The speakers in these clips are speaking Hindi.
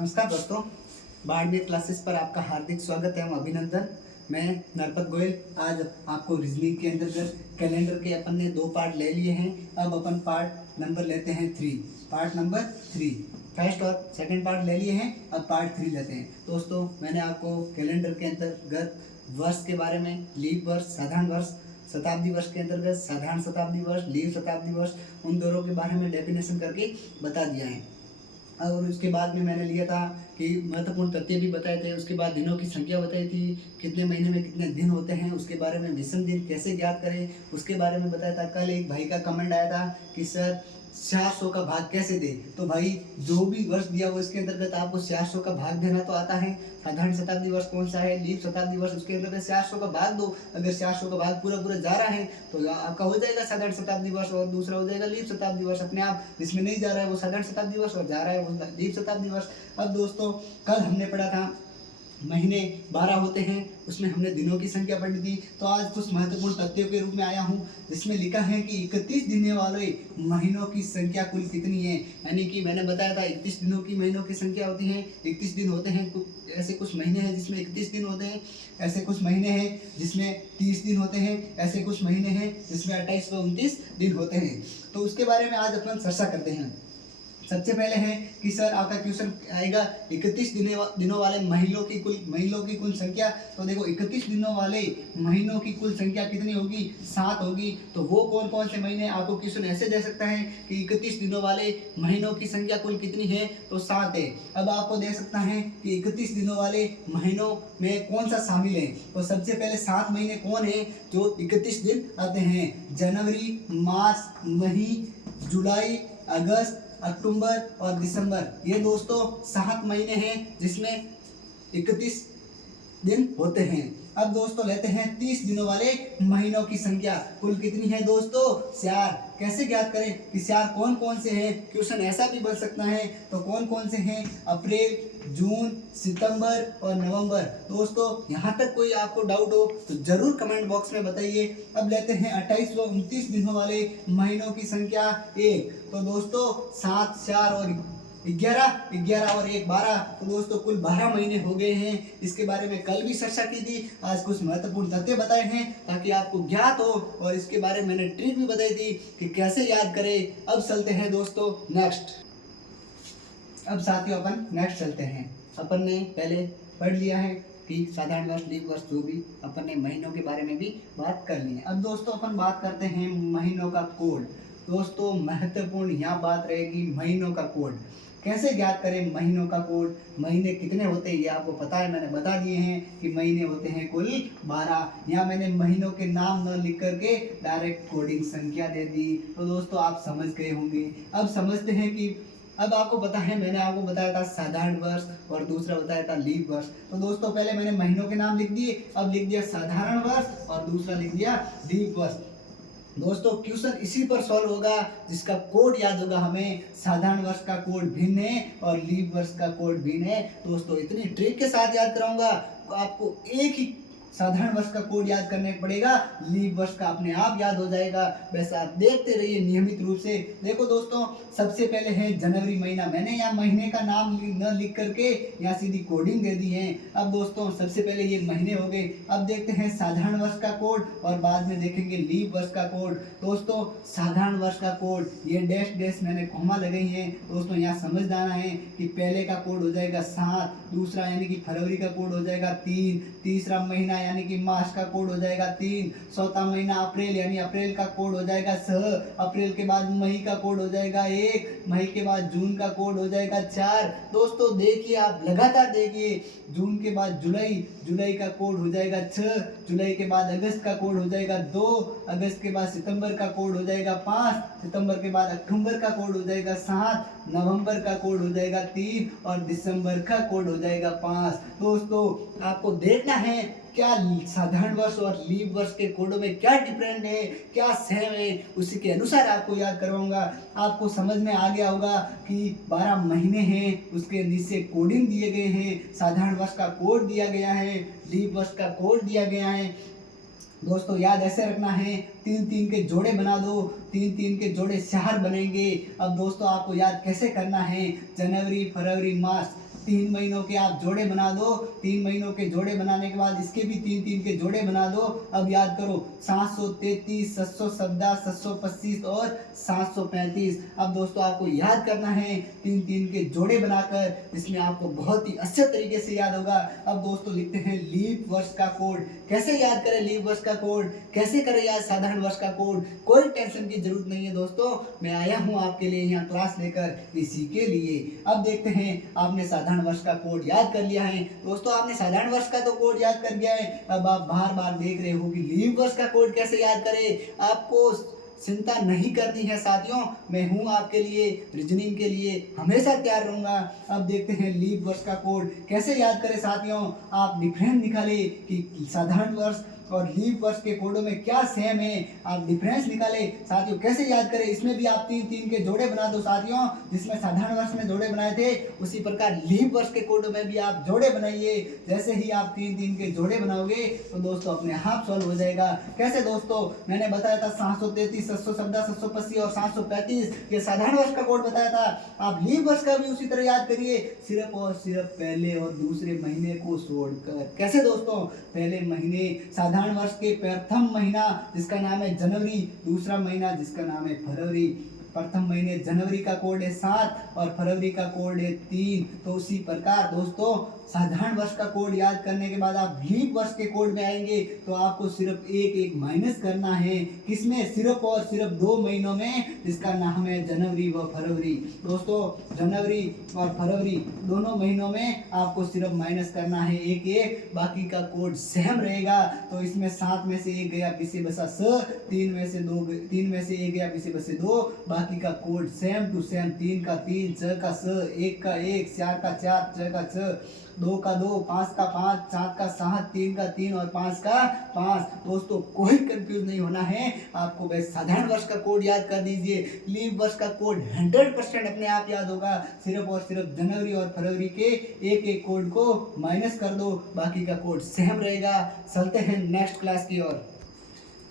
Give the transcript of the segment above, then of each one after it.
नमस्कार दोस्तों, बाड़मेर क्लासेस पर आपका हार्दिक स्वागत है। अभिनंदन। मैं नरपत गोयल। आज आपको रीजनिंग के अंतर्गत कैलेंडर के अपन ने 2 पार्ट ले लिए हैं। अब अपन पार्ट नंबर लेते हैं 3। पार्ट नंबर 3 फर्स्ट और सेकंड पार्ट ले लिए हैं, अब पार्ट 3 लेते हैं। दोस्तों, मैंने आपको कैलेंडर के अंतर्गत वर्ष के बारे में, लीप वर्ष, साधारण वर्ष, शताब्दी वर्ष के अंतर्गत साधारण शताब्दी वर्ष, लीप शताब्दी वर्ष, उन दोनों के बारे में डेफिनेशन करके बता दिया है। और उसके बाद में मैंने लिया था कि महत्वपूर्ण तथ्य भी बताए थे। उसके बाद दिनों की संख्या बताई थी, कितने महीने में कितने दिन होते हैं, उसके बारे में विषम दिन कैसे ज्ञात करें उसके बारे में बताया था। कल एक भाई का कमेंट आया था कि सर 400 का भाग कैसे दे। तो भाई, जो भी वर्ष दिया हो इसके अंतर्गत आपको 400 का भाग देना तो आता है। साधारण शताब्दी वर्ष कौन सा है, लीप शताब्दी वर्ष, उसके अंतर्गत 400 का भाग दो। अगर 400 का भाग पूरा पूरा जा रहा है तो आपका हो जाएगा साधारण शताब्दी वर्ष और दूसरा हो जाएगा लीप शताब्दी वर्ष अपने आप। जिसमें नहीं जा रहा है वो साधारण शताब्दी वर्ष और जा रहा है वो लीप शताब्दी वर्ष। अब दोस्तों, कल हमने पढ़ा था महीने 12 होते हैं, उसमें हमने दिनों की संख्या पढ़ी थी। तो आज कुछ महत्वपूर्ण तथ्यों के रूप में आया हूँ जिसमें लिखा है कि 31 दिन वाले महीनों की संख्या कुल कितनी है। यानी कि मैंने बताया था 31 दिनों की महीनों की संख्या होती है। 31 दिन होते हैं, ऐसे कुछ महीने हैं जिसमें 31 दिन होते हैं, ऐसे कुछ महीने हैं जिसमें 30 दिन होते हैं, ऐसे कुछ महीने हैं जिसमें 28 व 29 दिन होते हैं। तो उसके बारे में आज अपन चर्चा करते हैं। सबसे पहले है कि सर आपका क्वेश्चन आएगा 31 दिनों वाले महीनों की कुल संख्या। तो देखो, 31 दिनों वाले महीनों की कुल संख्या कितनी होगी, 7 होगी। तो वो कौन कौन से महीने, आपको क्वेश्चन ऐसे दे सकता है कि 31 दिनों वाले महीनों की संख्या कुल कितनी है, तो 7 है। अब आपको दे सकता है कि 31 दिनों वाले महीनों में कौन सा शामिल है। तो सबसे पहले 7 महीने कौन है जो 31 दिन आते हैं, जनवरी, मार्च, मई, जुलाई, अगस्त, अक्टूबर और दिसंबर। ये दोस्तों 7 महीने हैं जिसमें 31 दिन होते हैं। अब दोस्तों लेते हैं 30 दिनों वाले महीनों की संख्या कुल कितनी है दोस्तों, 4। कैसे ज्ञात करें कि 4 कौन कौन से हैं। क्वेश्चन ऐसा भी बन सकता है, तो कौन कौन से हैं, अप्रैल, जून, सितंबर और नवंबर। दोस्तों, यहाँ तक कोई आपको डाउट हो तो जरूर कमेंट बॉक्स में बताइए। अब लेते हैं 28 व 29 दिनों वाले महीनों की संख्या 1। तो दोस्तों 7, 4 और 11 और 1 12। तो दोस्तों कुल 12 महीने हो गए हैं। इसके बारे में कल भी चर्चा की थी, आज कुछ महत्वपूर्ण तथ्य बताए हैं ताकि आपको ज्ञात हो, और इसके बारे में मैंने ट्रिक भी बताई थी कि कैसे याद करें। अब चलते हैं दोस्तों नेक्स्ट। अब साथियों अपन नेक्स्ट चलते हैं। अपन ने पहले पढ़ लिया है कि साधारण वर्ष, लीप वर्ष, जो भी अपन ने महीनों के बारे में भी बात कर ली है। अब दोस्तों अपन बात करते हैं महीनों का कोड। दोस्तों महत्वपूर्ण यहाँ बात रहेगी महीनों का कोड। कैसे ज्ञात करें महीनों का कोड। महीने कितने होते हैं ये आपको पता है, मैंने बता दिए हैं कि महीने होते हैं कुल 12। यहाँ मैंने महीनों के नाम न लिख करके डायरेक्ट कोडिंग संख्या दे दी। तो दोस्तों आप समझ गए होंगे। अब समझते हैं कि अब आपको पता है, मैंने आपको बताया था साधारण वर्ष और दूसरा बताया था लीप वर्ष। तो दोस्तों पहले मैंने महीनों के नाम लिख दिए, अब लिख दिया साधारण वर्ष और दूसरा लिख दिया लीप वर्ष। दोस्तों क्वेश्चन इसी पर सॉल्व होगा जिसका कोड याद होगा हमें। साधारण वर्ष का कोड भिन्न है और लीप वर्ष का कोड भिन्न है। दोस्तों इतनी ट्रिक के साथ याद कराऊंगा, तो आपको एक ही साधारण वर्ष का कोड याद करने पड़ेगा, लीप वर्ष का अपने आप याद हो जाएगा। वैसे आप देखते रहिए नियमित रूप से। देखो दोस्तों, सबसे पहले है जनवरी महीना। मैंने यहाँ महीने का नाम न लिख करके यहाँ सीधी कोडिंग दे दी है। अब दोस्तों सबसे पहले ये महीने हो गए। अब देखते हैं साधारण वर्ष का कोड और बाद में देखेंगे लीप वर्ष का कोड। दोस्तों साधारण वर्ष का कोड, ये डैश डैश मैंने कॉमा लगाई है। दोस्तों यहाँ समझ जाना है कि पहले का कोड हो जाएगा 7, दूसरा यानी कि फरवरी का कोड हो जाएगा 3, तीसरा महीना यानी कि मार्च का कोड हो जाएगा 3, चौथा महीना अप्रैल यानी अप्रैल का कोड हो जाएगा 6, अप्रैल के बाद मई का कोड हो जाएगा 1, मई के बाद जून का कोड हो जाएगा 4। दोस्तों देखिए, आप लगातार देखिए, जून के बाद जुलाई, जुलाई का कोड हो जाएगा 6, जुलाई के बाद अगस्त का कोड हो जाएगा 2, अगस्त के बाद सितंबर का कोड हो जाएगा 5, सितंबर के बाद अक्टूबर का कोड हो जाएगा 7, नवंबर का कोड हो जाएगा 3 और दिसंबर का कोड हो जाएगा 5। दोस्तों आपको देखना है क्या साधारण वर्ष और लीप वर्ष के कोडों में क्या डिफरेंट है, क्या सेम है, उसी के अनुसार आपको याद करवाऊंगा। आपको समझ में आ गया होगा कि 12 महीने हैं, उसके नीचे कोडिंग दिए गए हैं। साधारण वर्ष का कोड दिया गया है, लीप वर्ष का कोड दिया गया है। दोस्तों याद ऐसे रखना है, 3-3 के जोड़े बना दो, 3-3 के जोड़े 4 बनेंगे। अब दोस्तों आपको याद कैसे करना है, जनवरी, फरवरी, मार्च, 3 महीनों के आप जोड़े बना दो। 3 महीनों के जोड़े बनाने के बाद इसके भी 3 के जोड़े बना दो। अब याद करो 733, 717, 725 और 735। अब दोस्तों आपको याद करना है 3 के जोड़े बनाकर, जिसमें आपको बहुत ही अच्छे तरीके से याद होगा। अब दोस्तों लिखते हैं लीप वर्ष का कोड। कैसे याद करें लीप वर्ष का कोड, कैसे करें याद साधारण वर्ष का कोड, कोई टेंशन की जरूरत नहीं है दोस्तों। मैं आया हूं आपके लिए यहाँ क्लास लेकर इसी के लिए। अब देखते हैं आपने साधारण वर्ष का कोड याद कर लिया है दोस्तों, आपने साधारण वर्ष का तो कोड याद कर लिया है। अब आप बार बार देख रहे हो कि लीप वर्ष का कोड कैसे याद करें। आपको चिंता नहीं करनी है साथियों, मैं हूं आपके लिए, रीजनिंग के लिए हमेशा तैयार रहूंगा। अब देखते हैं लीप वर्ष का कोड कैसे याद करें साथियों। आप डिफरेंस निकाले कि साधारण वर्ष और लीप वर्ष के कोडों में क्या सेम है, आप डिफरेंस निकाले साथियों। कैसे याद करें, इसमें भी आप 3 के जोड़े बना दो साथियों। जिसमें साधारण वर्ष में जोड़े बनाए थे, उसी प्रकार लीप वर्ष के कोडों में भी आप जोड़े बनाइए। जैसे ही आप 3 के जोड़े बनाओगे तो दोस्तों अपने आप सॉल्व हो जाएगा। कैसे दोस्तों, मैंने बताया था 733, 717, 725 और 735 ये साधारण वर्ष का कोड बताया था। आप लीप वर्ष का भी उसी तरह याद करिए, सिर्फ और सिर्फ पहले और दूसरे महीने को छोड़कर। कैसे दोस्तों, पहले महीने साधारण वर्ष के प्रथम महीना जिसका नाम है जनवरी, दूसरा महीना जिसका नाम है फरवरी। प्रथम महीने जनवरी का कोड है 7 और फरवरी का कोड है 3। तो उसी प्रकार दोस्तों साधारण वर्ष का कोड याद करने के बाद आप लीप वर्ष के कोड में आएंगे तो आपको सिर्फ एक माइनस करना है। किसमें, सिर्फ और सिर्फ 2 महीनों में जिसका नाम है जनवरी व फरवरी। दोस्तों जनवरी और फरवरी दोनों महीनों में आपको सिर्फ माइनस करना है एक, बाकी का कोड सेम रहेगा। तो इसमें 7 में से 1 गया पीछे बसा स, 3 में से 1 गया पीछे बसे 2, बाकी का कोड सेम टू सेम। 3 का 3, 6 का 6, 1 का 1, 4 का 4, 6 का 6, 2 का 2, 5 का 5, 7 का 7, 3 का 3 और 5 का 5। दोस्तों कोई कंफ्यूज नहीं होना है आपको, बस साधारण वर्ष का कोड याद कर दीजिए। लीप वर्ष का कोड 100% अपने आप याद होगा। सिर्फ और सिर्फ जनवरी और फरवरी के एक कोड को माइनस कर दो, बाकी का कोड सेम रहेगा। चलते हैं नेक्स्ट क्लास की ओर।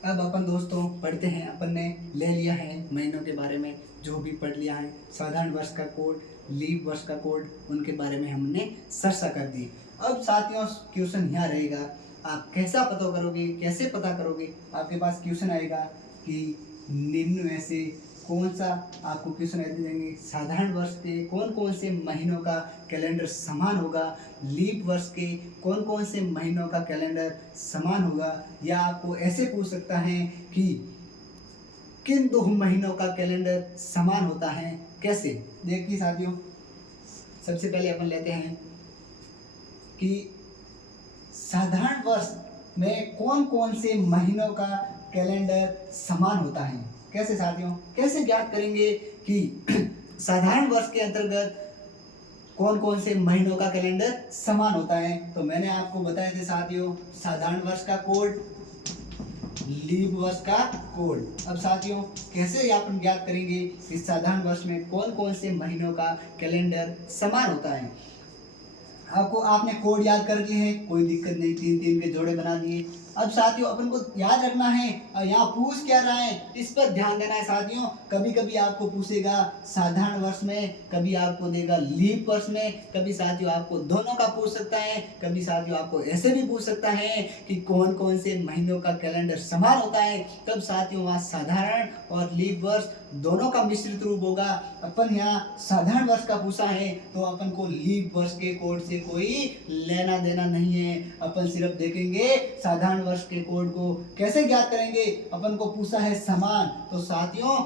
अब अपन दोस्तों पढ़ते हैं, अपन ने ले लिया है महीनों के बारे में, जो भी पढ़ लिया है, साधारण वर्ष का कोड, लीप वर्ष का कोड, उनके बारे में हमने चर्चा कर दी। अब साथियों क्वेश्चन यहाँ रहेगा, आप कैसा पता करोगे, कैसे पता करोगे। आपके पास क्वेश्चन आएगा कि निम्न में से कौन सा, आपको क्वेश्चन ऐसे देंगे साधारण वर्ष के कौन कौन से महीनों का कैलेंडर समान होगा, लीप वर्ष के कौन कौन से महीनों का कैलेंडर समान होगा, या आपको ऐसे पूछ सकता है कि किन 2 महीनों का कैलेंडर समान होता है। कैसे, देखिए साथियों, सबसे पहले अपन लेते हैं कि साधारण वर्ष में कौन कौन से महीनों का कैलेंडर समान होता है। कैसे साथियों, कैसे ज्ञात करेंगे कि साधारण वर्ष के अंतर्गत कौन कौन से महीनों का कैलेंडर समान होता है। तो मैंने आपको बताए थे साथियों, साधारण वर्ष का कोड, लीप वर्ष का कोड। अब साथियों कैसे अपन ज्ञात करेंगे कि साधारण वर्ष में कौन कौन से महीनों का कैलेंडर समान होता है। आपने कोड याद कर लिए हैं, कोई दिक्कत नहीं, 3 के जोड़े बना दिए। अब साथियों अपन को याद रखना है, और यहाँ पूछ क्या रहा है इस पर ध्यान देना है साथियों। कभी कभी आपको पूछेगा साधारण वर्ष में, कभी आपको देगा लीप वर्ष में, कभी साथियों आपको दोनों का पूछ सकता है, कभी साथियों आपको ऐसे भी पूछ सकता है कि कौन कौन से महीनों का कैलेंडर समान होता है। तब साथियों वहाँ साधारण और लीप वर्ष दोनों का मिश्रित रूप होगा। अपन यहाँ साधारण वर्ष का पूछा है तो अपन को लीप वर्ष के कोड से कोई लेना देना नहीं है। अपन सिर्फ देखेंगे साधारण वर्ष के कोड को। कैसे ज्ञात करेंगे, अपन को पूछा है समान, तो साथियों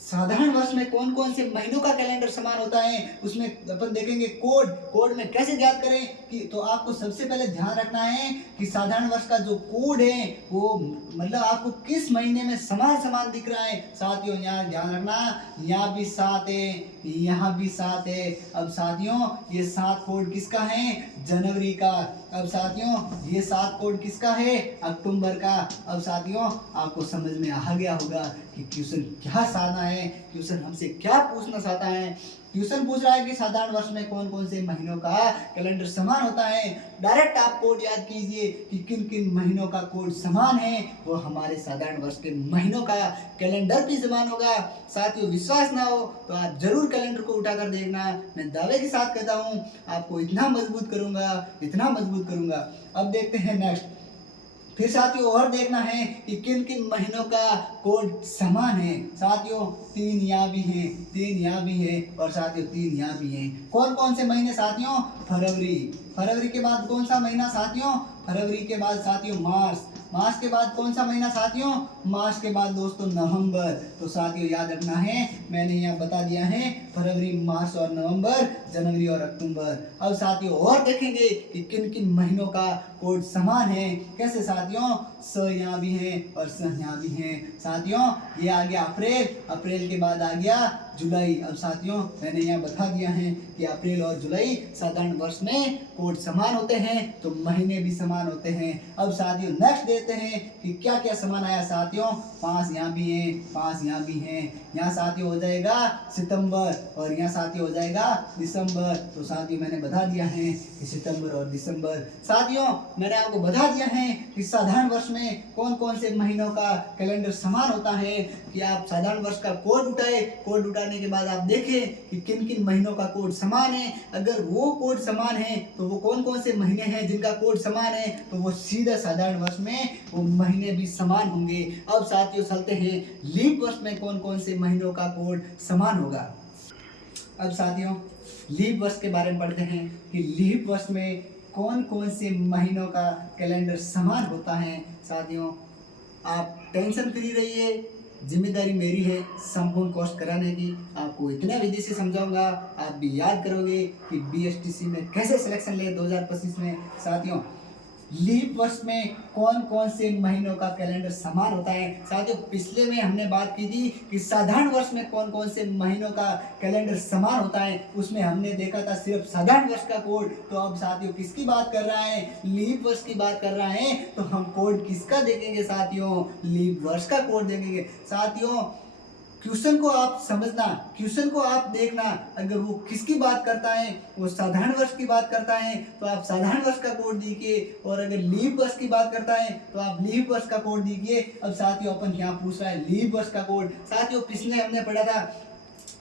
साधारण वर्ष में कौन कौन से महीनों का कैलेंडर समान होता है, उसमें अपन देखेंगे कोड में कैसे ज्ञात करें कि, तो आपको सबसे पहले ध्यान रखना है कि साधारण वर्ष का जो कोड है वो मतलब आपको किस महीने में समान दिख रहा है। साथियों यहाँ ध्यान रखना, यहाँ भी 7 है, यहाँ भी 7 है। अब साथियों ये 7 कोड किसका है, जनवरी का। अब साथियों ये 7 कोड किसका है, अक्टूबर का। अब साथियों आपको समझ में आ गया होगा कि क्वेश्चन क्या साधा है, क्वेश्चन हमसे क्या पूछना चाहता है। क्वेश्चन पूछ रहा है कि साधारण वर्ष में कौन कौन से महीनों का कैलेंडर समान होता है। डायरेक्ट आप कोड याद कीजिए कि किन किन महीनों का कोड समान है, वो हमारे साधारण वर्ष के महीनों का कैलेंडर भी समान होगा। साथियों, विश्वास ना हो तो आप जरूर कैलेंडर को उठाकर देखना। मैं दावे के साथ कहता हूँ आपको इतना मजबूत करूंगा, इतना मजबूत करूंगा। अब देखते हैं नेक्स्ट। फिर साथियों और देखना है कि किन किन महीनों का कोड समान है। साथियों 3 यहाँ भी हैं, 3 यहाँ भी है और साथियों 3 यहाँ भी हैं। कौन कौन से महीने साथियों? फरवरी। फरवरी के बाद कौन सा महीना साथियों? फरवरी के बाद साथियों मार्च। मार्च के बाद कौन सा महीना साथियों? मार्च के बाद दोस्तों नवंबर। तो साथियों याद रखना है, मैंने यहाँ बता दिया है फरवरी, मार्च और नवंबर, जनवरी और अक्टूबर। अब साथियों और देखेंगे कि किन किन महीनों का कोड समान है। कैसे साथियों? स यहाँ भी है और स यहाँ भी है। साथियों ये आ गया अप्रैल, अप्रैल के बाद आ गया जुलाई। अब साथियों मैंने यहाँ बता दिया है कि अप्रैल और जुलाई साधारण वर्ष में कोड समान होते हैं, तो महीने भी समान होते हैं। अब साथियों नेक्स्ट देखते हैं कि क्या क्या समान आया साथियों। 5 यहाँ भी हैं, 5 यहाँ भी हैं। यहाँ साथियों हो जाएगा सितंबर और यहाँ साथियों हो जाएगा दिसंबर। तो साथियों मैंने बता दिया है कि सितंबर और दिसंबर। साथियों मैंने आपको बता दिया है कि साधारण वर्ष में कौन कौन से महीनों का कैलेंडर समान होता है। कि आप साधारण वर्ष का कोड उठाए, कोड उठाने के बाद आप देखें कि किन किन महीनों का कोड समान है। अगर वो कोड समान है तो वो कौन कौन से महीने हैं जिनका कोड समान है, तो वो सीधा साधारण वर्ष में वो महीने भी समान होंगे। अब साथियों चलते हैं लीप वर्ष में कौन कौन से महीनों का कोड समान होगा। अब साथियों लीप वर्ष के बारे में पढ़ते हैं कि लीप वर्ष में कौन कौन से महीनों का कैलेंडर समान होता है। साथियों आप टेंशन फ्री रहिए, जिम्मेदारी मेरी है संपूर्ण कोर्स कराने की। आपको इतने विधि से समझाऊंगा, आप भी याद करोगे कि बीएसटीसी में कैसे सिलेक्शन ले 2025 में। साथियों लीप वर्ष में कौन कौन से महीनों का कैलेंडर समान होता है। साथियों पिछले में हमने बात की थी कि साधारण वर्ष में कौन कौन से महीनों का कैलेंडर समान होता है, उसमें हमने देखा था सिर्फ साधारण वर्ष का कोड। तो अब साथियों किसकी बात कर रहा है? लीप वर्ष की बात कर रहा है। तो हम कोड किसका देखेंगे साथियों? लीप वर्ष का कोड देखेंगे। साथियों क्वेश्चन को आप समझना, क्वेश्चन को आप देखना, अगर वो किसकी बात करता है, वो साधारण वर्ष की बात करता है तो आप साधारण वर्ष का कोड दीजिए, और अगर लीप वर्ष की बात करता है तो आप लीप वर्ष का कोड दीजिए। अब साथियों अपन यहाँ पूछ रहा है लीप वर्ष का कोड। साथियों पिछले हमने पढ़ा था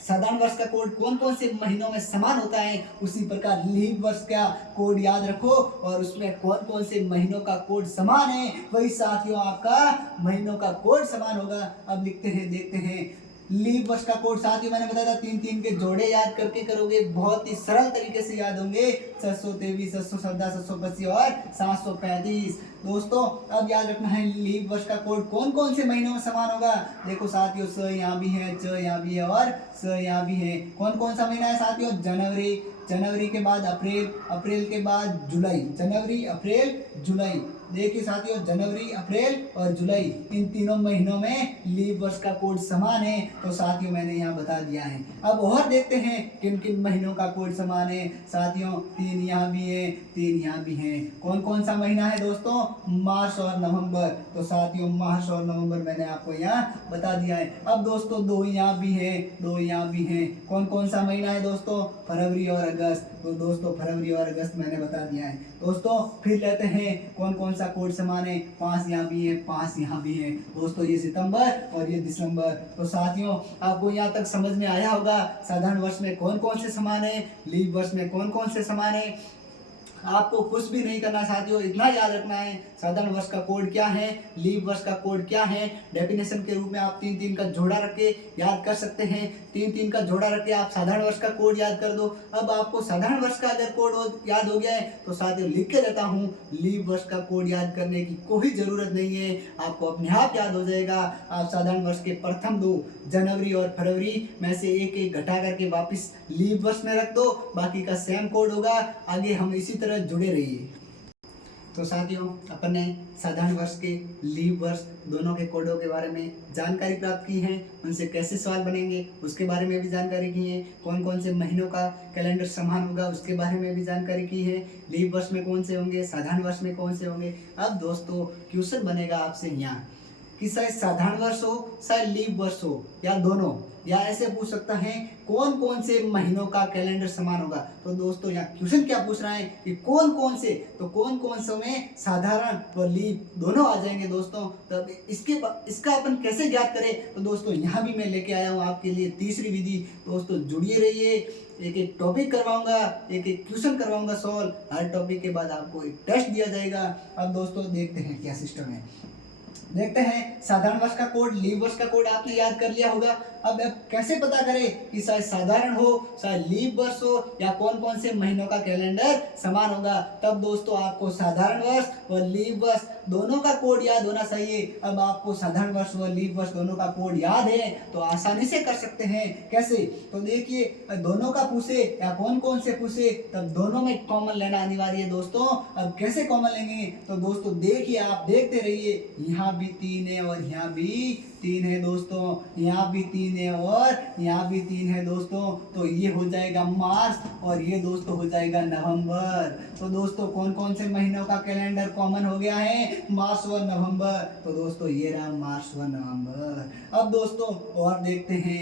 साधारण वर्ष का कोड कौन कौन से महीनों में समान होता है, उसी प्रकार लीप वर्ष का कोड याद रखो और उसमें कौन कौन से महीनों का कोड समान है, वही साथियों आपका महीनों का कोड समान होगा। अब लिखते हैं, देखते हैं लीप वर्ष का कोड। साथियों मैंने बताया था 3-3 के जोड़े याद करके करोगे, बहुत ही सरल तरीके से याद होंगे। 623, 617, 625 और 735। दोस्तों अब याद रखना है लीप वर्ष का कोड कौन कौन से महीनों में समान होगा। देखो साथियों स यहाँ भी है, च यहाँ भी है और स यहाँ भी है। कौन कौन सा महीना है साथियों? जनवरी, जनवरी के बाद अप्रैल, अप्रैल के बाद जुलाई, जनवरी अप्रैल जुलाई। देखिए साथियों जनवरी, अप्रैल और जुलाई, इन तीनों महीनों में लीप वर्ष का कोड समान है। तो साथियों मैंने यहाँ बता दिया है। अब और देखते हैं किन किन महीनों का कोड समान है। साथियों 3 यहाँ भी है, 3 यहाँ भी है। कौन कौन सा महीना है दोस्तों? मार्च और नवंबर। तो साथियों मार्च और नवंबर मैंने आपको यहाँ बता दिया है। अब दोस्तों 2 यहाँ भी है, 2 यहाँ भी है। कौन कौन सा महीना है दोस्तों? फरवरी और अगस्त। तो दोस्तों फरवरी और अगस्त मैंने बता दिया है। दोस्तों फिर लेते हैं कौन कौन सा कोड समान है। 5 यहाँ भी है, 5 यहाँ भी है। दोस्तों ये सितंबर और ये दिसंबर। तो साथियों आपको यहाँ तक समझ में आया होगा साधारण वर्ष में कौन कौन से समान है, लीप वर्ष में कौन कौन से समान है। आपको कुछ भी नहीं करना साथियों, इतना याद रखना है साधारण वर्ष का कोड क्या है, लीप वर्ष का कोड क्या है। डेफिनेशन के रूप में आप 3-3 का जोड़ा रख के याद कर सकते हैं। 3-3 का जोड़ा रख के आप साधारण वर्ष का कोड याद कर दो। अब आपको साधारण वर्ष का अगर कोड याद हो गया है तो साथियों लिख के देता हूँ, लीप वर्ष का कोड याद करने की कोई जरूरत नहीं है, आपको अपने आप याद हो जाएगा। आप साधारण वर्ष के प्रथम 2 जनवरी और फरवरी में से एक एक घटा करके वापिस लीप वर्ष में रख दो, बाकी का सेम कोड होगा। आगे हम इसी तरह जुड़े रहिए। तो साथियों अपन ने साधारण वर्ष के, लीप वर्ष दोनों के कोडों के बारे में जानकारी प्राप्त की है। उनसे कैसे सवाल बनेंगे उसके बारे में भी जानकारी की है। कौन कौन से महीनों का कैलेंडर समान होगा उसके बारे में भी जानकारी की है। लीप वर्ष में कौन से होंगे, साधारण वर्ष में कौन से होंगे। अब दोस्तों क्वेश्चन बनेगा आपसे यहाँ कि शायद साधारण वर्ष हो, शायद लीप वर्ष हो, या दोनों, या ऐसे पूछ सकता है कौन कौन से महीनों का कैलेंडर समान होगा। तो दोस्तों यहाँ क्वेश्चन क्या पूछ रहा है कि कौन कौन से, तो कौन कौन से में साधारण व लीप दोनों आ जाएंगे दोस्तों। तब इसका अपन कैसे ज्ञात करें, तो दोस्तों यहाँ भी मैं लेके आया हूँ आपके लिए तीसरी विधि। दोस्तों जुड़िए रहिए, एक एक टॉपिक करवाऊंगा, एक एक क्वेश्चन करवाऊंगा सॉल्व। हर टॉपिक के बाद आपको एक टेस्ट दिया जाएगा। अब दोस्तों देखते हैं क्या सिस्टम है। देखते हैं साधारण वर्ष का कोड, लीप वर्ष का कोड आपने याद कर लिया होगा। अब कैसे पता करें कि शायद साधारण हो, शायद लीप वर्ष हो, या कौन कौन से महीनों का कैलेंडर समान होगा। तब दोस्तों आपको साधारण वर्ष व लीप वर्ष दोनों का कोड याद होना चाहिए। अब आपको साधारण वर्ष व लीप वर्ष दोनों का कोड याद है तो आसानी से कर सकते हैं। कैसे, तो देखिए दोनों का पूछे या कौन कौन से पूछे, तब दोनों में कॉमन लेना अनिवार्य है दोस्तों। अब कैसे कॉमन लेंगे, तो दोस्तों देखिए, आप देखते रहिए, यहाँ भी 3 है और यहाँ भी 3 है दोस्तों, यहाँ भी 3 है और यहाँ भी 3 है दोस्तों। तो ये हो जाएगा मार्च और ये दोस्तों हो जाएगा नवंबर। तो दोस्तों कौन कौन से महीनों का कैलेंडर कॉमन हो गया है, मार्च व नवंबर। तो दोस्तों ये रहा मार्च व नवंबर। अब दोस्तों और देखते हैं,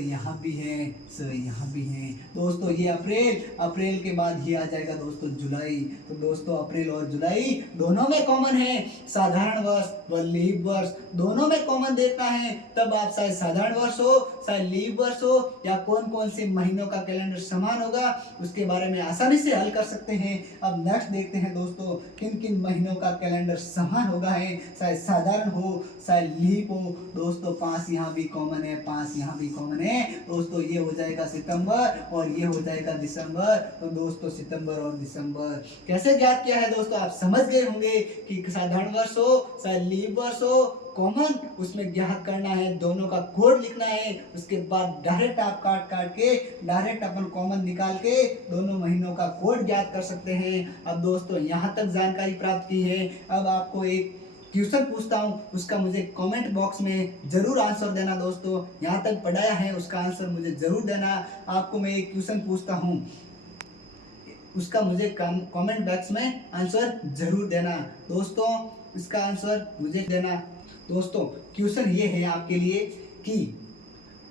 यहाँ भी है, यहाँ भी है दोस्तों। ये अप्रैल, अप्रैल के बाद ये आ जाएगा दोस्तों जुलाई। तो दोस्तों अप्रैल और जुलाई दोनों में कॉमन है, साधारण वर्ष व लीप वर्ष दोनों में कॉमन देखना है। तब आप चाहे साधारण वर्ष हो, चाहे लीप वर्ष हो, या कौन कौन से महीनों का कैलेंडर समान होगा उसके बारे में आसानी से हल कर सकते हैं। अब नेक्स्ट देखते हैं दोस्तों, किन किन महीनों का कैलेंडर समान होगा है, चाहे साधारण हो चाहे लीप हो। दोस्तों 5 यहाँ भी कॉमन है, 5 यहाँ भी कॉमन है दोस्तों। ये हो जाएगा सितंबर और ये हो जाएगा दिसंबर। तो दोस्तों सितंबर और दिसंबर कैसे ज्ञात किया है दोस्तों, आप समझ गए होंगे कि साधारण वर्ष हो चाहे लीप वर्ष हो, कॉमन उसमें ज्ञात करना है, दोनों का कोड लिखना है। उसके बाद डायरेक्ट आप काट काट के डायरेक्ट अपन कॉमन निकाल के दोनों महीनों का कोड ज्ञात कर सकते हैं। अब दोस्तों यहाँ तक जानकारी प्राप्त की है। अब आपको एक क्वेश्चन पूछता हूँ, उसका मुझे कमेंट बॉक्स में जरूर आंसर देना दोस्तों। यहाँ तक पढ़ाया है उसका आंसर मुझे जरूर देना। आपको मैं एक क्वेश्चन पूछता हूँ, उसका मुझे कमेंट बॉक्स में आंसर जरूर देना दोस्तों, इसका आंसर मुझे देना। दोस्तों क्वेश्चन ये है आपके लिए कि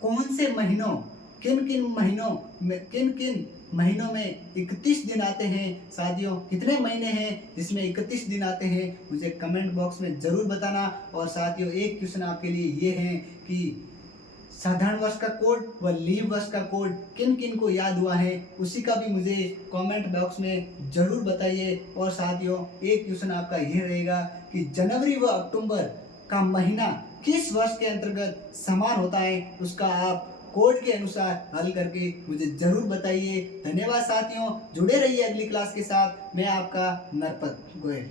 कौन से महीनों, किन किन महीनों में 31 दिन आते हैं। साथियों कितने महीने हैं जिसमें 31 दिन आते हैं, मुझे कमेंट बॉक्स में जरूर बताना। और साथियों एक क्वेश्चन आपके लिए ये है कि साधारण वर्ष का कोड व लीप वर्ष का कोड किन किन को याद हुआ है, उसी का भी मुझे कमेंट बॉक्स में जरूर बताइए। और साथियों एक क्वेश्चन आपका ये रहेगा कि जनवरी व अक्टूबर का महीना किस वर्ष के अंतर्गत समान होता है, उसका आप कोड के अनुसार हल करके मुझे जरूर बताइए। धन्यवाद साथियों, जुड़े रहिए अगली क्लास के साथ। मैं आपका नरपत गोयल।